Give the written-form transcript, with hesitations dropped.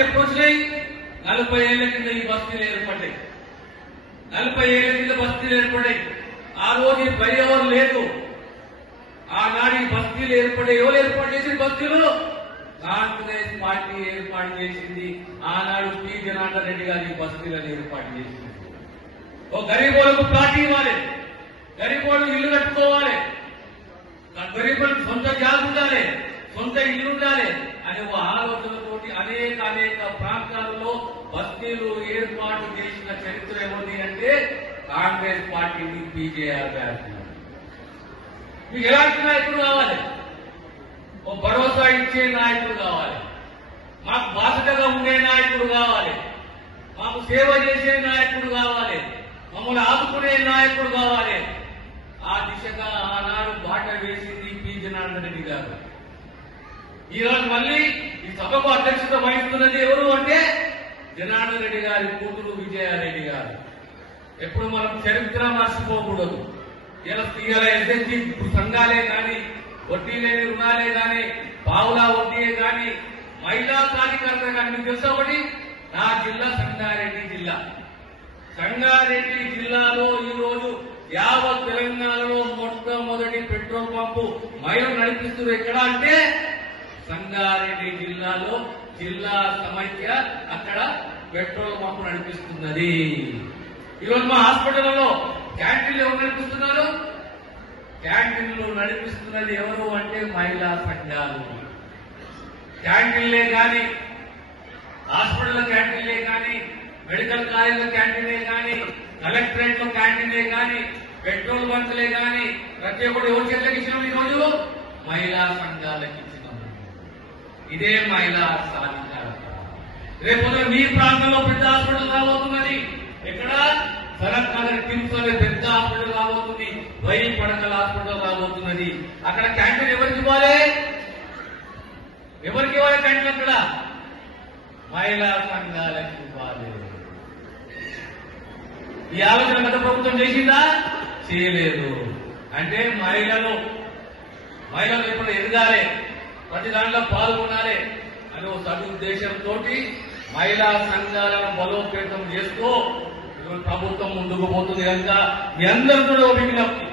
బస్తీలు ఎప్పుడు వచ్చినాయి? 40 ఏళ్ల కింద ఈ బస్తీలు ఏర్పడ్డాయి. 40 ఏళ్ల కింద బస్తీలు ఏర్పడ్డాయి. ఆ రోజు ఈ పని ఎవరు లేదు. ఆనాడు ఈ బస్తీలు ఏర్పడే ఎవరు ఏర్పాటు చేసిన బస్తీలు? కాంగ్రెస్ పార్టీ ఏర్పాటు చేసింది. ఆనాడు పి జనార్దన్ రెడ్డి గారు ఈ బస్తీలను ఏర్పాటు చేసింది. ఓ గరీబోళ్లకు ప్లాట్ ఇవ్వాలి, గరీబోళ్లు ఇల్లు కట్టుకోవాలి, గరీబులకు సొంత జాబ్ ఉండాలి, సొంత ఇల్లు ఉండాలి అనే ఓ ఆలోచనతోటి అనేక ప్రాంతాలలో బస్తీలు ఏర్పాటు చేసిన చరిత్ర ఏముంది అంటే కాంగ్రెస్ పార్టీని పీజేఆర్ గారు. మీకు ఎలాంటి నాయకుడు కావాలి? ఓ భరోసా ఇచ్చే నాయకుడు కావాలి, మాకు బాధ్యతగా ఉండే నాయకుడు కావాలి, మాకు సేవ చేసే నాయకుడు కావాలి, మమ్మల్ని ఆదుకునే నాయకుడు కావాలి. ఆ దిశగా ఆనాడు బాట వేసింది పి జనార్దన్ రెడ్డి గారు. ఈ రోజు మళ్ళీ ఈ సభకు అధ్యక్షత వహిస్తున్నది ఎవరు అంటే జనార్దన్ రెడ్డి గారి కూతురు విజయారెడ్డి గారు. ఎప్పుడు మనం చరిత్ర మర్చిపోకూడదు. ఇలా ఎస్ఎస్జి సంఘాలే కానీ, వడ్డీ లేని రుణాలే కానీ, పావులా వడ్డీయే కానీ, మహిళా కార్యకర్త కానీ మీకు తెలుసా ఒకటి? నా జిల్లా సంగారెడ్డి జిల్లా. సంగారెడ్డి జిల్లాలో ఈ రోజు యావత్ తెలంగాణలో మొట్టమొదటి పెట్రోల్ పంపు మహిళలు నడిపిస్తున్నారు. ఎక్కడ అంటే సంగారెడ్డి జిల్లాలో జిల్లా సమైక్య అక్కడ పెట్రోల్ పంపు నడిపిస్తున్నది. ఈరోజు మా హాస్పిటల్లో క్యాంటీన్లు ఎవరు నడిపిస్తున్నారు? క్యాంటీన్లు నడిపిస్తున్నది ఎవరు అంటే మహిళా సంఘాలు. క్యాంటీన్లే కానీ, హాస్పిటల్ క్యాంటీన్లే కానీ, మెడికల్ కాలేజీల క్యాంటీన్లే కానీ, కలెక్టరేట్ లో క్యాంటీన్లే కానీ, పెట్రోల్ బంకులే కానీ ప్రతి ఒక్కరు ఎవరు చేతులకు ఇచ్చినాం? ఈరోజు మహిళా సంఘాలకు ఇచ్చినాం. ఇదే మహిళా సాధికారత. రేపు మీ ప్రాంతంలో పెద్ద హాస్పిటల్ రాబోతున్నది. ఎక్కడ? భరత్ నగర్ కిమ్స్ అనే పెద్ద హాస్పిటల్ రాబోతుంది, 1000 పడకల హాస్పిటల్ రాబోతున్నది. అక్కడ క్యాంటీన్ ఎవరికి ఇవ్వాలి? ఎవరికి ఇవ్వాలి క్యాంటీన్? అక్కడ మహిళా సంఘాలకు ఇవ్వాలి. ఈ ఆలోచన గత ప్రభుత్వం చేసిందా? చేయలేదు. అంటే మహిళలు ఇప్పుడు ఎదగాలి, ప్రతి దాంట్లో పాల్గొనాలి అనే ఒక సదుద్దేశంతో మహిళా సంఘాలను బలోపేతం చేస్తూ ప్రభుత్వం ముందుకు పోతుంది కనుక మీ అందరూ కూడా విజ్ఞప్తి